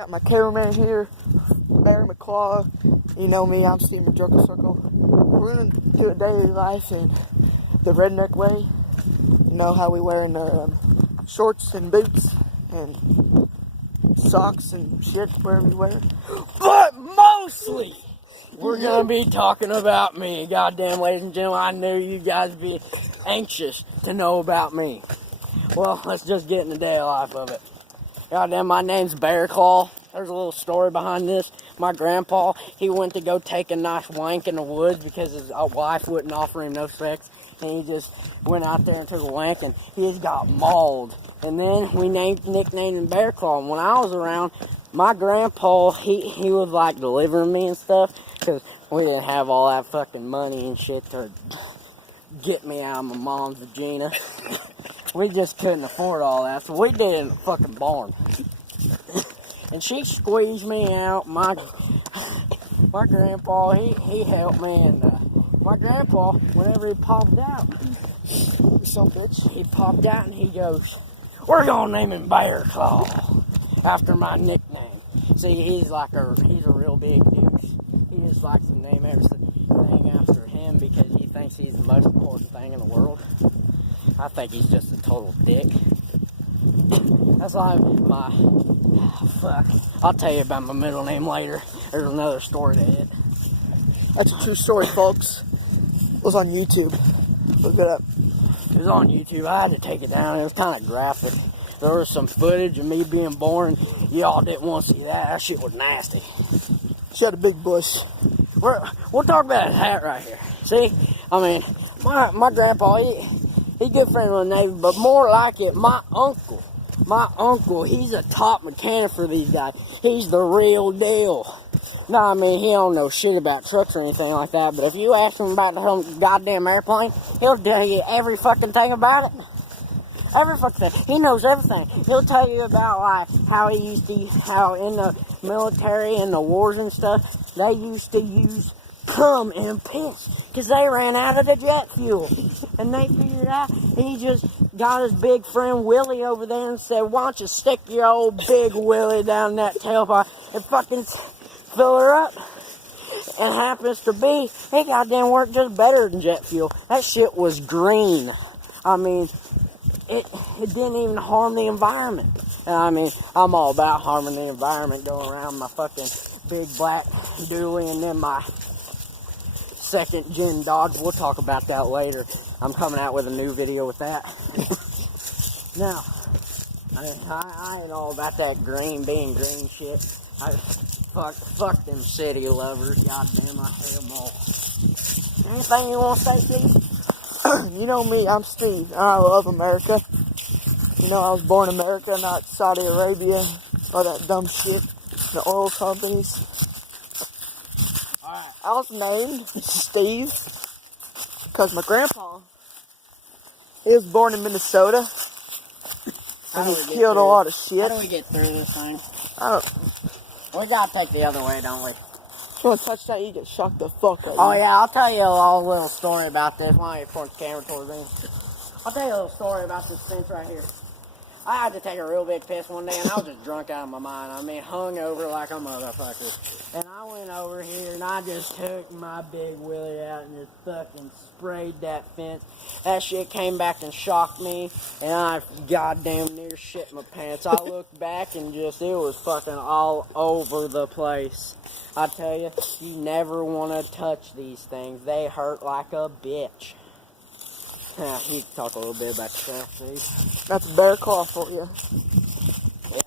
Got my cameraman here, Barry McClaw. You know me, I'm Steve migurcklecircle. We're gonna do a daily life in the redneck way. You know how we wearing shorts and boots and socks and shit wherever we wear. But mostly, we're gonna be talking about me. Goddamn, ladies and gentlemen, I knew you guys would be anxious to know about me. Well, let's just get in the daily life of it. Goddamn, my name's Bear Claw. There's a little story behind this. My grandpa, he went to go take a nice wank in the woods because his wife wouldn't offer him no sex. And he just went out there and took a wank, and he just got mauled. And then we nicknamed him Bear Claw. And when I was around, my grandpa, he was like delivering me and stuff because we didn't have all that fucking money and shit to get me out of my mom's vagina. We just couldn't afford all that, so we did it in the fucking barn. And she squeezed me out. My grandpa, he helped me, and my grandpa, whenever he popped out, Some bitch. he popped out and he goes, "We're gonna name him Bear Claw after my nickname." See, he's a real big douche. He just likes to name everything after him because he thinks he's the most important thing in the world. I think he's just a total dick. That's like fuck. I'll tell you about my middle name later. There's another story to it. That's a true story, folks. It was on YouTube. Look it up. It was on YouTube. I had to take it down. It was kind of graphic. There was some footage of me being born. Y'all didn't want to see that. That shit was nasty. She had a big bush. We'll talk about his hat right here. See? I mean, my grandpa, he good friend with the Navy, but more like it, my uncle, he's a top mechanic for these guys. He's the real deal. No, I mean, he don't know shit about trucks or anything like that, but if you ask him about some goddamn airplane, he'll tell you every fucking thing about it. Every fucking thing. He knows everything. He'll tell you about, like, how in the military and the wars and stuff, they used to use cum and piss because they ran out of the jet fuel. And they figured out, he just got his big friend Willie over there and said, "Why don't you stick your old big Willie down that tailpipe and fucking fill her up?" And happens to be, he goddamn worked just better than jet fuel. That shit was green. I mean, it didn't even harm the environment. And I mean, I'm all about harming the environment, going around my fucking big black dually and then my second gen Dodge. We'll talk about that later. I'm coming out with a new video with that. Now, I ain't all about that being green shit. Fuck them city lovers. Goddamn, I hate them all. Anything you want to say, Steve? You know me, I'm Steve. I love America. You know, I was born in America, not Saudi Arabia, or that dumb shit, the oil companies. Alright. I was named Steve because my grandpa, he was born in Minnesota, and he killed a lot of shit. How do we get through this thing? I don't. We gotta take the other way, don't we? If you want to touch that, you get shocked the fuck out of Oh you. yeah, I'll tell you a little story about this. Why don't you point the camera towards me? I'll tell you a little story about this fence right here. I had to take a real big piss one day, and I was just drunk out of my mind. I mean, hung over like a motherfucker. And I went over here, and I just took my big willy out and just fucking sprayed that fence. That shit came back and shocked me, and I goddamn near shit my pants. I looked back, and it was fucking all over the place. I tell you, you never want to touch these things. They hurt like a bitch. Yeah, you can talk a little bit about yourself, see? That's a Bear Claw for you. Yeah,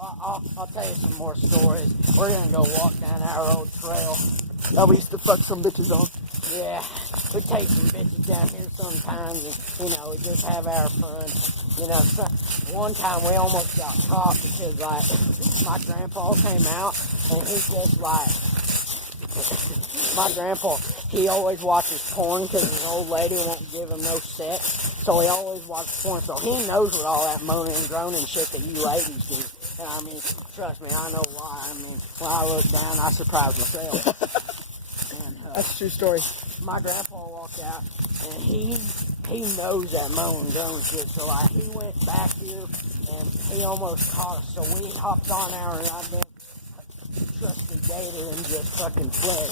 I'll tell you some more stories. We're gonna go walk down our old trail. That we used to fuck some bitches on. Yeah, we take some bitches down here sometimes, and, we just have our fun. One time we almost got caught because, my grandpa came out, and he just, my grandpa, he always watches porn because his old lady won't give him no sex. So he always watches porn. So he knows what all that moaning and groaning shit that you ladies do. And I mean, trust me, I know why. I mean, when I look down, I surprise myself. And, That's a true story. my grandpa walked out, and he knows that moan and groan shit. So he went back here, and he almost caught us. So we hopped on our goddamn trusty gator and just fucking fled.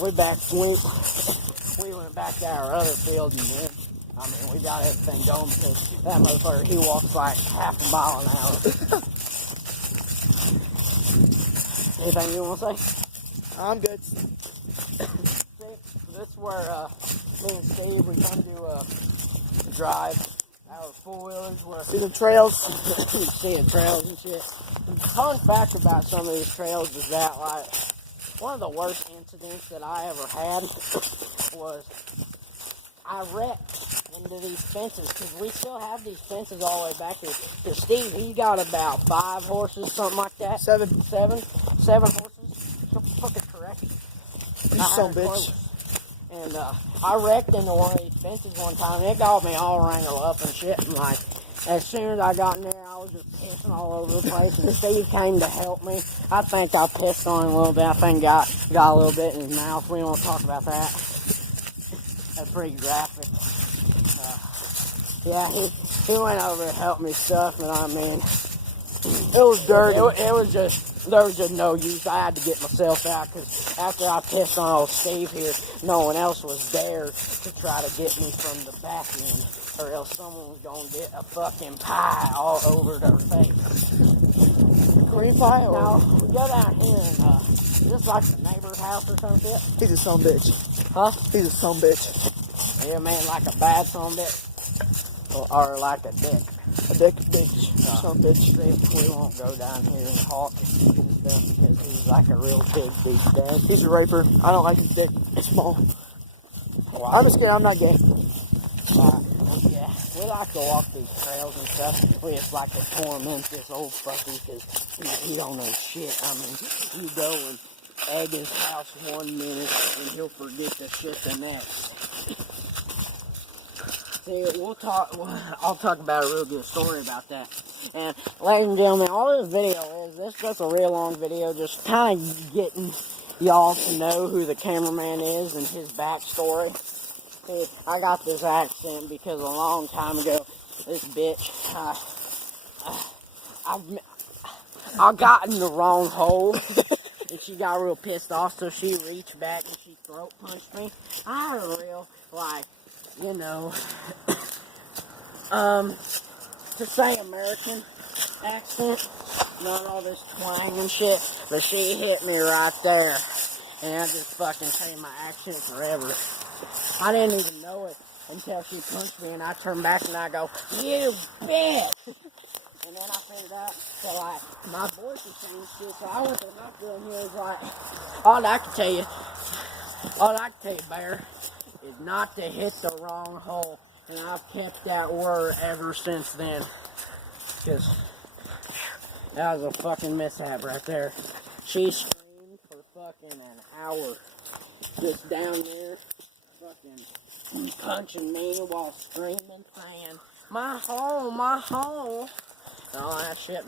We went back to our other field and then, I mean, we got everything going because that motherfucker, he walks like half a mile an hour. Anything you want to say? I'm good. See, this is where me and Steve, we come to drive our four-wheelers. See the trails? Seeing trails and shit. The fun fact about some of these trails is that, like, one of the worst incidents that I ever had was I wrecked into these fences, because we still have these fences all the way back here. Because Steve, he's got about 5 horses, something like that. 7 horses. Fucking correct. You son of a bitch. And I wrecked into one of these fences one time, and it got me all wrangled up and shit. And like, as soon as I got in there, I was just pissing all over the place. And Steve came to help me. I think I pissed on him a little bit. I think got a little bit in his mouth. We won't talk about that. That's pretty graphic. Yeah, he went over to help me stuff, and I mean, it was dirty. There was just no use. I had to get myself out, because after I pissed on old Steve here, no one else was there to try to get me from the back end, or else someone was going to get a fucking pie all over their face. Green pie? Now, we go down here, and is this like the neighbor's house or some shit? He's a son of a bitch. Huh? He's a son of a bitch. Yeah, man, like a bad son of a bitch? Or like a dick? A dick bitch. Son of a bitch. We won't go down here and talk and stuff, because he's like a real big dad. He's a raper. I don't like his dick. It's small. Wow. I'm just kidding. I'm not gay. Yeah, we like to walk these trails and stuff. We just like to torment this old fucker, because he don't know shit. I mean, you go and egg his house 1 minute, and he'll forget the shit the next. See, I'll talk about a real good story about that. And, ladies and gentlemen, all this video is, this is just a real long video, just kind of getting y'all to know who the cameraman is and his backstory. See, I got this accent because a long time ago, this bitch, I got in the wrong hole, and she got real pissed off, so she reached back and she throat punched me. I had a real, like, you know, to say American accent, not all this twang and shit, but she hit me right there, and I just fucking changed my accent forever. I didn't even know it until she punched me, and I turned back and I go, "You bitch!" And then I figured out that, like, my voice was changed shit, so I went to the doctor, and he was like, all I can tell you, Bear, is not to hit the wrong hole. And I've kept that word ever since then. Because that was a fucking mishap right there. She screamed for fucking an hour. Just down there, fucking punching me while screaming, saying, my home, and all that shit.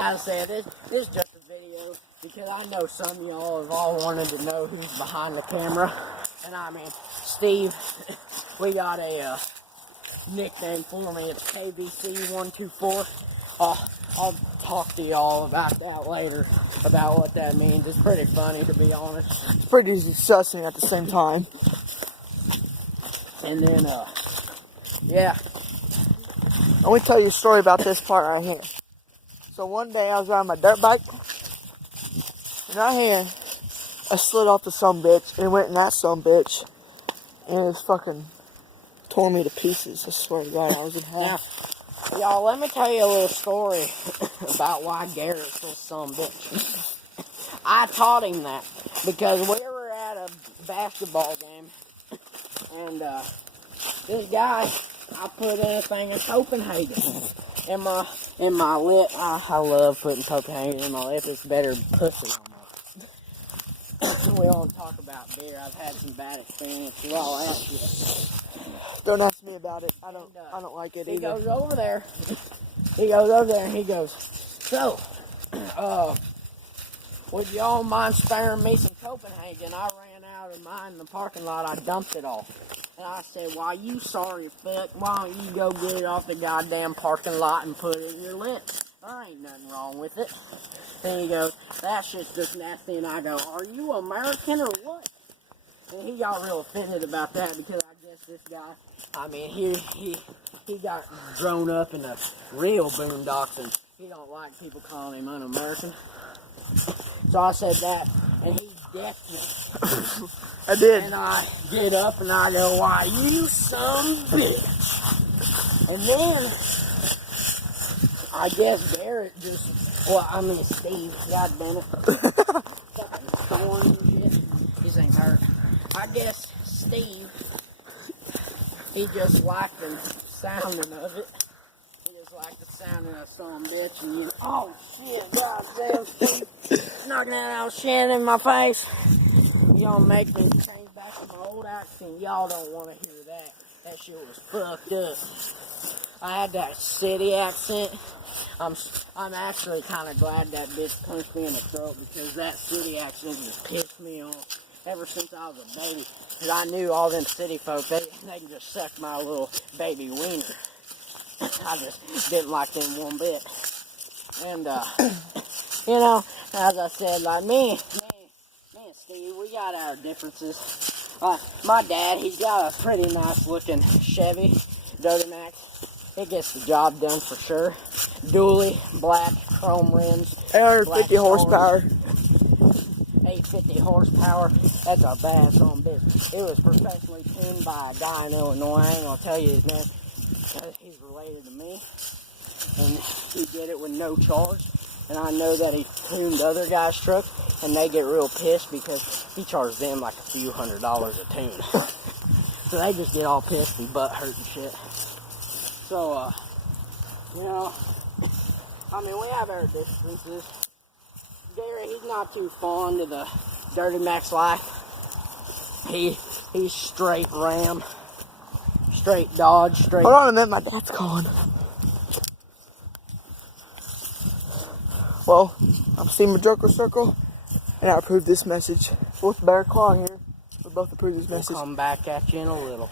As I said, this is just a video because I know some of y'all have all wanted to know who's behind the camera. And I mean, Steve, we got a nickname for me. It's KBC124. I'll talk to y'all about that later, about what that means. It's pretty funny, to be honest. It's pretty disgusting at the same time. And then, yeah. Let me tell you a story about this part right here. So one day I was riding my dirt bike, and I slid off the sumbitch, and went in that sumbitch, and it fucking tore me to pieces. I swear to God, I was in half. Now, y'all, let me tell you a little story about why Garrett's a sumbitch. I taught him that because we were at a basketball game, and this guy, I put in a thing of Copenhagen in my lip. I love putting Copenhagen in my lip. It's better than pussy almost. We won't talk about beer. I've had some bad experiences. I'll ask you. Don't ask me about it. I don't like it either. He goes over there. And he goes, so, would y'all mind sparing me some Copenhagen? I ran out of mine in the parking lot. I dumped it all. And I said, why, you sorry fuck, why don't you go get it off the goddamn parking lot and put it in your lips? there ain't nothing wrong with it. And he goes, that shit's just nasty. And I go, are you American or what? And he got real offended about that because I guess this guy, I mean, he got grown up in the real boondocks and he don't like people calling him un-American. So I said that, and he decked me. I did. And I get up and I go, why, you son of a bitch. And then, I guess Garrett just, well, I mean Steve, god damn it. Fucking thorns and shit. His ain't hurt. I guess Steve, he just liked the sounding of it. He just liked the sounding of some bitch and you, oh shit, goddamn Steve, knocking that old shit in my face. Y'all make me change back to my old accent. Y'all don't want to hear that. That shit was fucked up. I had that city accent. I'm actually kind of glad that bitch punched me in the throat because that city accent just pissed me off ever since I was a baby. Because I knew all them city folk, they can just suck my little baby wiener. I just didn't like them one bit. And, you know, as I said, like me and Steve, we got our differences. My dad, he's got a pretty nice looking Chevy Dirty Max. It gets the job done for sure. Dually, black, chrome rims. 850 horsepower. 850 horsepower. That's a bad son of a bitch. It was professionally tuned by a guy in Illinois. I ain't gonna tell you his name because he's related to me. And he did it with no charge. And I know that he tuned other guys' trucks and they get real pissed because he charged them like a few $100s a tune. So they just get all pissed and butt hurt and shit. So, you know, I mean, we have our differences. Gary, he's not too fond of the Dirty Max life. He's straight Ram, straight Dodge, straight... Hold on a minute, my dad's calling. Well, I'm Steve migurcklecircle, and I approve this message. With Bear Claw here, we both approve this message. We'll come back at you in a little.